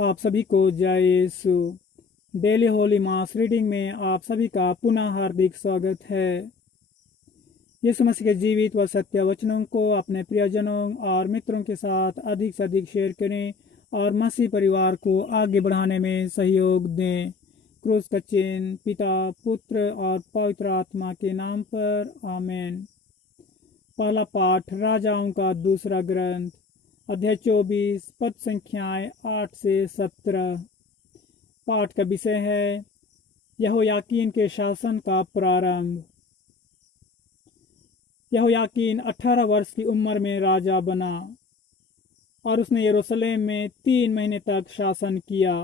आप सभी को जय यीशु। डेली होली मास रीडिंग में आप सभी का पुनः हार्दिक स्वागत है। यीशु मसीह के जीवित व सत्य वचनों को अपने प्रियजनों और मित्रों के साथ अधिक से अधिक शेयर करें और मसीह परिवार को आगे बढ़ाने में सहयोग दें। क्रूस का चिन्ह पिता, पुत्र और पवित्र आत्मा के नाम पर आमीन। पहला पाठ राजाओं का दूसरा ग्रंथ, अध्याय 24, पद संख्याएं 8 से 17। पाठ का विषय है यहोयाकीन के शासन का प्रारंभ। यहोयाकीन 18 वर्ष की उम्र में राजा बना और उसने यरूशलेम में 3 महीने तक शासन किया।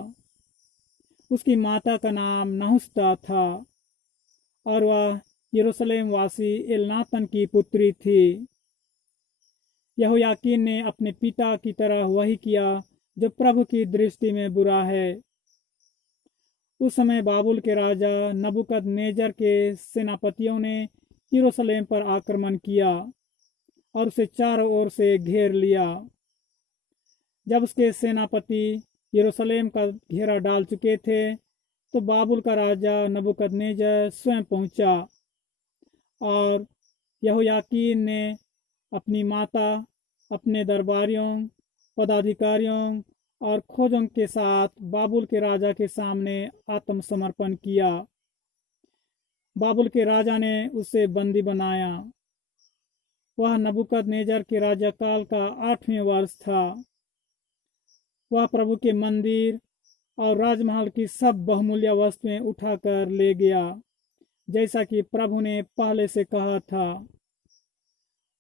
उसकी माता का नाम नहुस्ता था और वह यरूशलेम वासी एलनातन की पुत्री थी। यहोयाकीन ने अपने पिता की तरह वही किया जो प्रभु की दृष्टि में बुरा है। उस समय बाबुल के राजा नबूकदनेजर के सेनापतियों ने यरूशलेम पर आक्रमण किया और उसे चारों ओर से घेर लिया। जब उसके सेनापति यरूशलेम का घेरा डाल चुके थे तो बाबुल का राजा नबूकदनेजर स्वयं पहुंचा और यहोयाकीन ने अपनी माता, अपने दरबारियों, पदाधिकारियों और खोजों के साथ बाबुल के राजा के सामने आत्मसमर्पण किया। बाबुल के राजा ने उसे बंदी बनाया। वह नबूकदनेजर के राज्यकाल का 8वें वर्ष था। वह प्रभु के मंदिर और राजमहल की सब बहुमूल्य वस्तुएं उठाकर ले गया, जैसा कि प्रभु ने पहले से कहा था।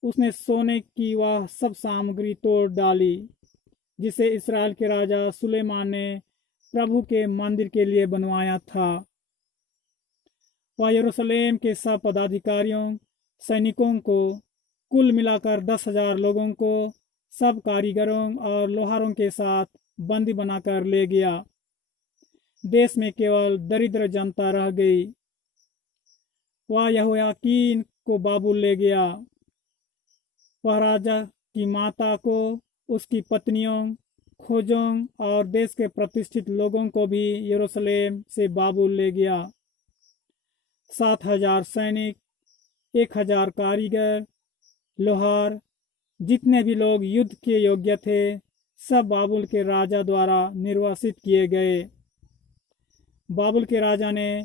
उसने सोने की वह सब सामग्री तोड़ डाली जिसे इस्राएल के राजा सुलेमान ने प्रभु के मंदिर के लिए बनवाया था। वह यरूशलेम के सब पदाधिकारियों, सैनिकों को, कुल मिलाकर 10,000 लोगों को सब कारीगरों और लोहारों के साथ बंदी बनाकर ले गया। देश में केवल दरिद्र जनता रह गई। वह यहोयाकीन को बाबुल ले गया। वह राजा की माता को, उसकी पत्नियों, खोजों और देश के प्रतिष्ठित लोगों को भी यरूशलेम से बाबुल ले गया। 7,000 सैनिक, 1,000 कारीगर, लोहार, जितने भी लोग युद्ध के योग्य थे, सब बाबुल के राजा द्वारा निर्वासित किए गए। बाबुल के राजा ने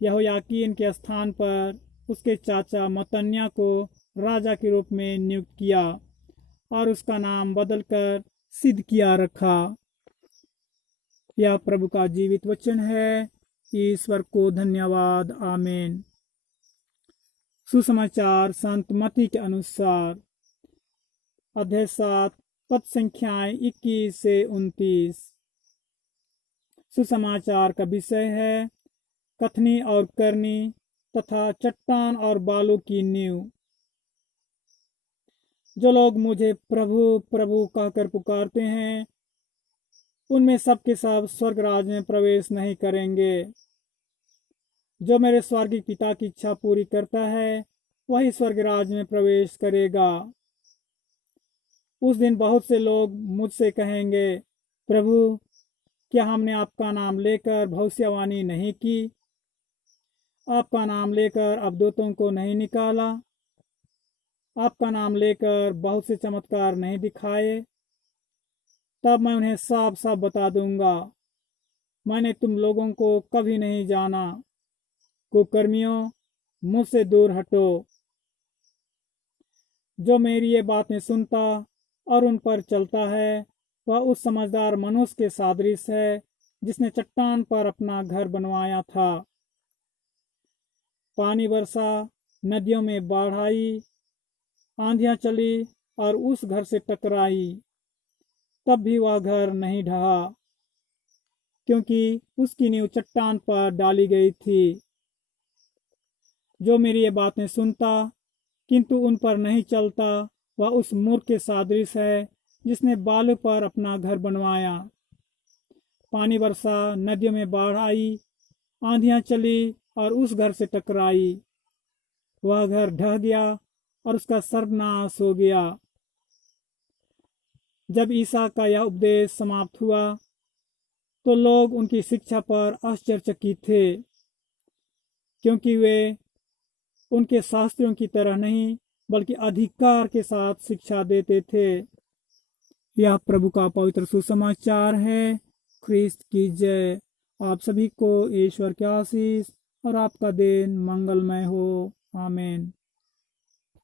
यहोयाकीन के स्थान पर उसके चाचा मतन्याह को राजा के रूप में नियुक्त किया और उसका नाम बदलकर सिदकिय्याह रखा। यह प्रभु का जीवित वचन है। ईश्वर को धन्यवाद। आमीन। सुसमाचार संत मत्ती के अनुसार, अध्याय 7, पद संख्याएं 21 से 29। सुसमाचार का विषय है कथनी और करनी तथा चट्टान और बालू की नींव। जो लोग मुझे प्रभु प्रभु कहकर पुकारते हैं, उनमें सब के सब स्वर्ग राज में प्रवेश नहीं करेंगे। जो मेरे स्वर्गीय पिता की इच्छा पूरी करता है, वही स्वर्ग राज में प्रवेश करेगा। उस दिन बहुत से लोग मुझसे कहेंगे, प्रभु, क्या हमने आपका नाम लेकर भविष्यवाणी नहीं की? आपका नाम लेकर अबदूतों को नहीं निकाला? आपका नाम लेकर बहुत से चमत्कार नहीं दिखाए? तब मैं उन्हें साफ साफ बता दूंगा, मैंने तुम लोगों को कभी नहीं जाना। कुकर्मियों, मुझसे दूर हटो। जो मेरी ये बातें सुनता और उन पर चलता है, वह उस समझदार मनुष्य के सादृश है जिसने चट्टान पर अपना घर बनवाया था। पानी बरसा, नदियों में बाढ़ आई, आंधियां चली और उस घर से टकराई, तब भी वह घर नहीं ढहा, क्योंकि उसकी नींव चट्टान पर डाली गई थी। जो मेरी ये बातें सुनता किंतु उन पर नहीं चलता, वह उस मूर्ख के सादृश है जिसने बालू पर अपना घर बनवाया। पानी बरसा, नदियों में बाढ़ आई, आंधियां चली और उस घर से टकराई। वह घर ढह गया और उसका सर्वनाश हो गया। जब ईसा का यह उपदेश समाप्त हुआ तो लोग उनकी शिक्षा पर आश्चर्यचकित थे, क्योंकि वे उनके शास्त्रियों की तरह नहीं बल्कि अधिकार के साथ शिक्षा देते थे। यह प्रभु का पवित्र सुसमाचार है। ख्रिस्त की जय। आप सभी को ईश्वर के आशीष और आपका दिन मंगलमय हो। आमीन।